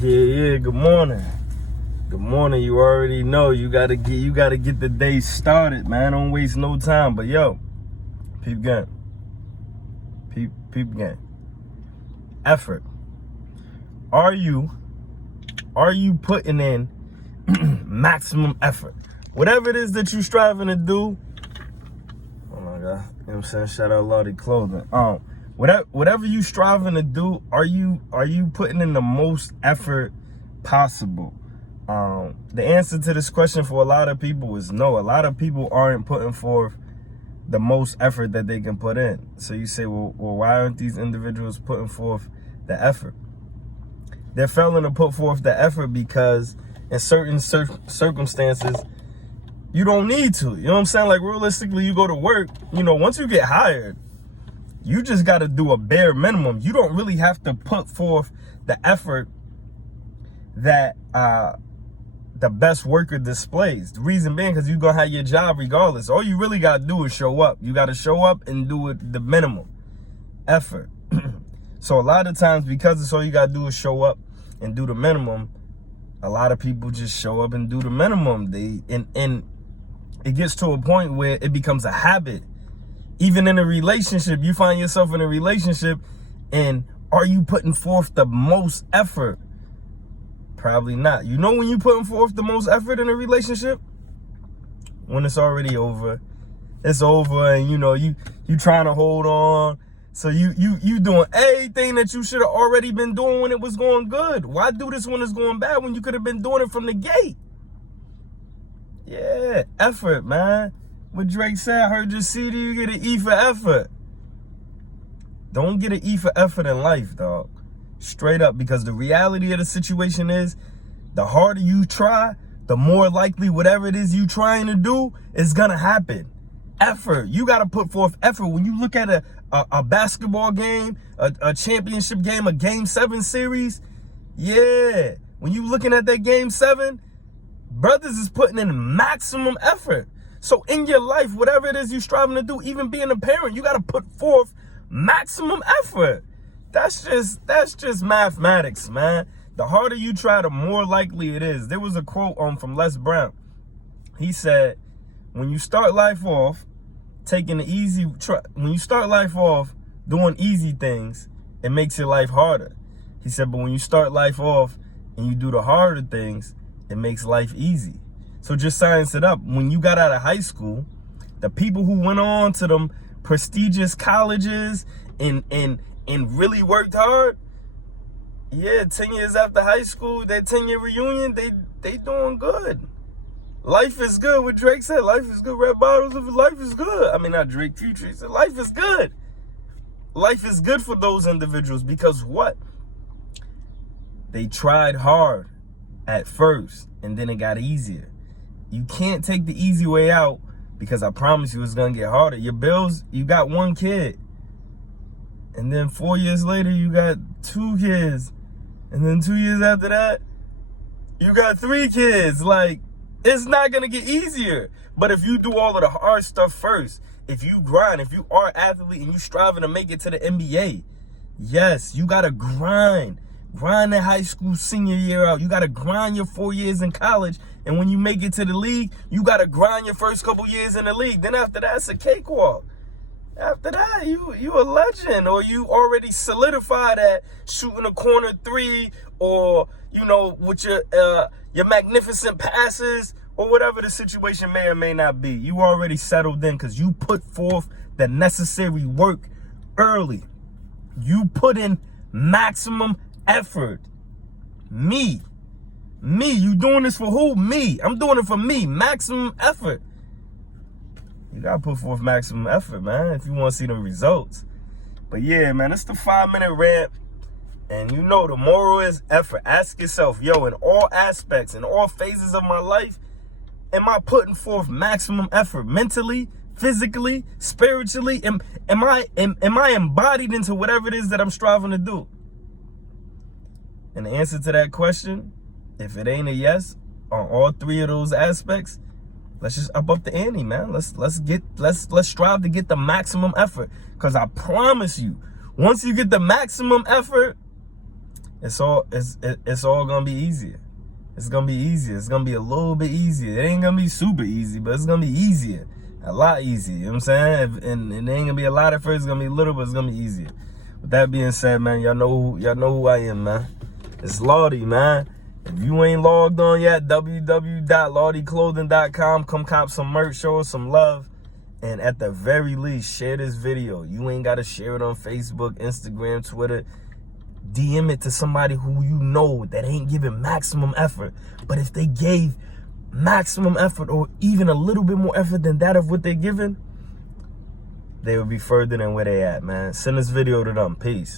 Yeah, good morning. Good morning. You already know you gotta get the day started, man. Don't waste no time. But yo, peep game. Peep game. Effort. Are you putting in maximum effort? Whatever it is that you're striving to do. Oh my God. You know what I'm saying? Shout out Lottie Clothing. Whatever you striving to do, are you putting in the most effort possible? The answer to this question for a lot of people is no. A lot of people aren't putting forth the most effort that they can put in. So you say, well, why aren't these individuals putting forth the effort? They're failing to put forth the effort because in certain circumstances, you don't need to. You know what I'm saying? Like, realistically, you go to work, once you get hired, you just got to do a bare minimum. You don't really have to put forth the effort that the best worker displays. The reason being because you're going to have your job regardless. All you really got to do is show up. You got to show up and do it the minimum effort. So a lot of times, because it's all you got to do is show up and do the minimum, a lot of people just show up and do the minimum. And it gets to a point where it becomes a habit. Even in a relationship, you find yourself in a relationship, and are you putting forth the most effort? Probably not. You know when you putting forth the most effort in a relationship? When it's already over. It's over, and you trying to hold on. So you doing everything that you should have already been doing when it was going good. Why do this when it's going bad when you could have been doing it from the gate? Yeah, effort, man. What Drake said, I heard your CD, you get an E for effort. Don't get an E for effort in life, dog. Straight up, because the reality of the situation is, the harder you try, the more likely whatever it is you trying to do is gonna happen. Effort. You gotta put forth effort. When you look at a basketball game, a championship game, a Game 7 series, yeah. When you looking at that Game 7, brothers is putting in maximum effort. So in your life, whatever it is you're striving to do, even being a parent, you got to put forth maximum effort. That's just mathematics, man. The harder you try, the more likely it is. There was a quote from Les Brown. He said, when you start life off when you start life off doing easy things, it makes your life harder. He said, but when you start life off and you do the harder things, it makes life easy. So just science it up. When you got out of high school, the people who went on to them prestigious colleges and really worked hard, yeah, 10 years after high school, that 10-year reunion, they doing good. Life is good. What Drake said, life is good. Red bottles of life is good. I mean, not Drake, Future. He said life is good. Life is good for those individuals because what? They tried hard at first, and then it got easier. You can't take the easy way out because I promise you it's going to get harder. Your bills, you got one kid. And then 4 years later, you got 2 kids. And then 2 years after that, you got 3 kids. Like, it's not going to get easier. But if you do all of the hard stuff first, if you grind, if you are an athlete and you striving to make it to the NBA, yes, you got to grind. Grind that high school senior year out. You got to grind your 4 years in college. And when you make it to the league, you got to grind your first couple years in the league. Then after that, it's a cakewalk. After that, you a legend. Or you already solidified at shooting a corner 3 or, with your magnificent passes or whatever the situation may or may not be. You already settled in because you put forth the necessary work early. You put in maximum effort. Me, you doing this for who? Me. I'm doing it for me. Maximum effort. You gotta put forth maximum effort, man, if you want to see the results. But yeah, man, it's the 5-minute rant. And the moral is effort. Ask yourself, in all aspects, in all phases of my life, am I putting forth maximum effort? Mentally, physically, spiritually? Am I embodied into whatever it is that I'm striving to do? And the answer to that question, if it ain't a yes on all 3 of those aspects, let's just up the ante, man. Let's strive to get the maximum effort. Because I promise you, once you get the maximum effort, it's all gonna be easier. It's gonna be easier. It's gonna be a little bit easier. It ain't gonna be super easy, but it's gonna be easier. A lot easier. You know what I'm saying? And it ain't gonna be a lot at first. It's gonna be little, but it's gonna be easier. With that being said, man, y'all know who I am, man. It's Lordy, man. If you ain't logged on yet, www.lordiclothing.com. Come cop some merch, show us some love. And at the very least, share this video. You ain't gotta share it on Facebook, Instagram, Twitter. DM it to somebody who you know that ain't giving maximum effort. But if they gave maximum effort or even a little bit more effort than that of what they're giving, they would be further than where they at, man. Send this video to them. Peace.